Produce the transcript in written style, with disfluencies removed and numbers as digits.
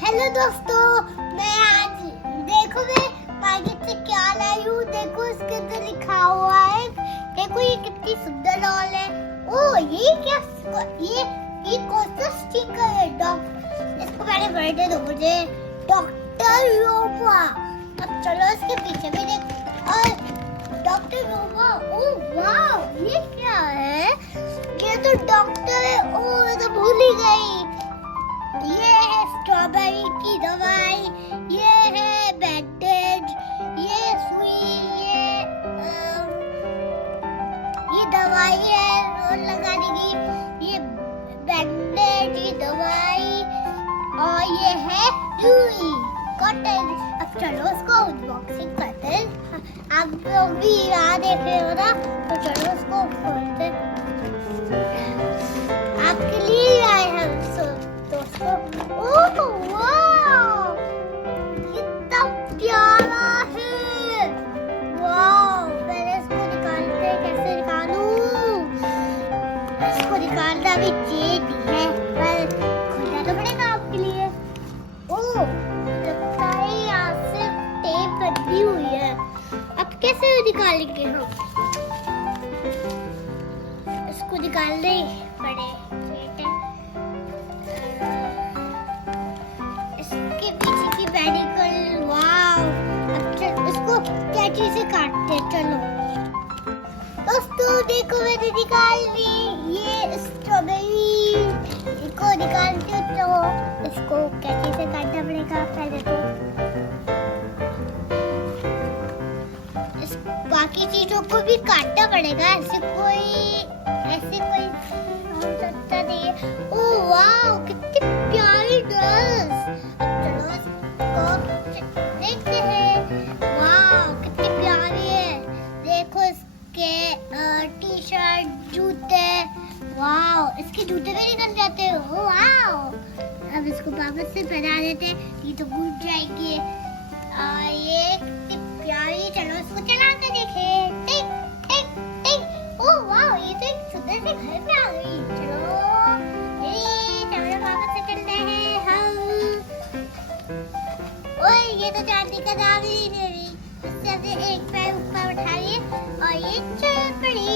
Hello दोस्तों, मैं आज देखो मैं मार्केट से क्या लाई हूँ। देखो इसके अंदर लिखा हुआ है। देखो ये कितनी सुंदर डॉल है। ओह ये क्या, ये कौन सा स्टिकर है? इसको पहले बर्थडे दो मुझे, डॉक्टर रोमा। अब चलो इसके पीछे भी देख। और डॉक्टर रोमा, ओह वाह ये क्या है? ये तो डॉक्टर है। ओह मैं तो भूल ही गई। ये है स्ट्रॉबेरी की दवाई, ये है बैंडेज, ये सुई, ये दवाई है रोल लगाने की, ये बैंडेज, ये दवाई, और ये है सुई कॉटन। अब चलो उसको अनबॉक्सिंग करते हैं। आप लोग भी यहाँ देख रहे हो ना, तो चलो उसको खोलते हैं। आपके लिए आए हम दोस्तों। ओह वाह कितना प्यारा है। वाह पहले इसको निकालते हैं। कैसे निकालूं? इसको निकालना भी चेंज है, पर खोलना तो पड़ेगा आपके लिए। ओह लगता है यहाँ से टेप बंधी हुई है। अब कैसे निकालेंगे हम? इसको निकालने पड़े। इसके पीछे की मेडिकल। वाव अब इसको कैंची से काटते हैं। चलो दोस्तों देखो मैंने निकाल ली ये स्ट्रॉबेरी। इसको निकालते हो तो इसको कैंची से काटना पड़ेगा पहले तो। इस बाकी चीजों को भी काटना पड़ेगा। ऐसे कोई हो सकता नहीं है। ओह वाव कितनी प्यारी ड्रेस। चलो इसको देखते हैं। वाव कितनी प्यारी है। देखो इसके टी शर्ट, जूते। वाव इसके जूते भी निकल जाते हैं। वाव अब इसको वापस से पहना देते हैं, ये तो भूल जाएंगे। ये कितनी प्यारी। चलो इसको चला कर देखें। टिक टिक टिक। ओह वाव ये तो एक सुंदर से घर पे आ गई। चलो चलो वापस से चलते हैं हम। ओए ये तो चांदी का दाम ही नहीं दे रही। इससे एक पैर ऊपर उठा लिए और ये चल पड़ी।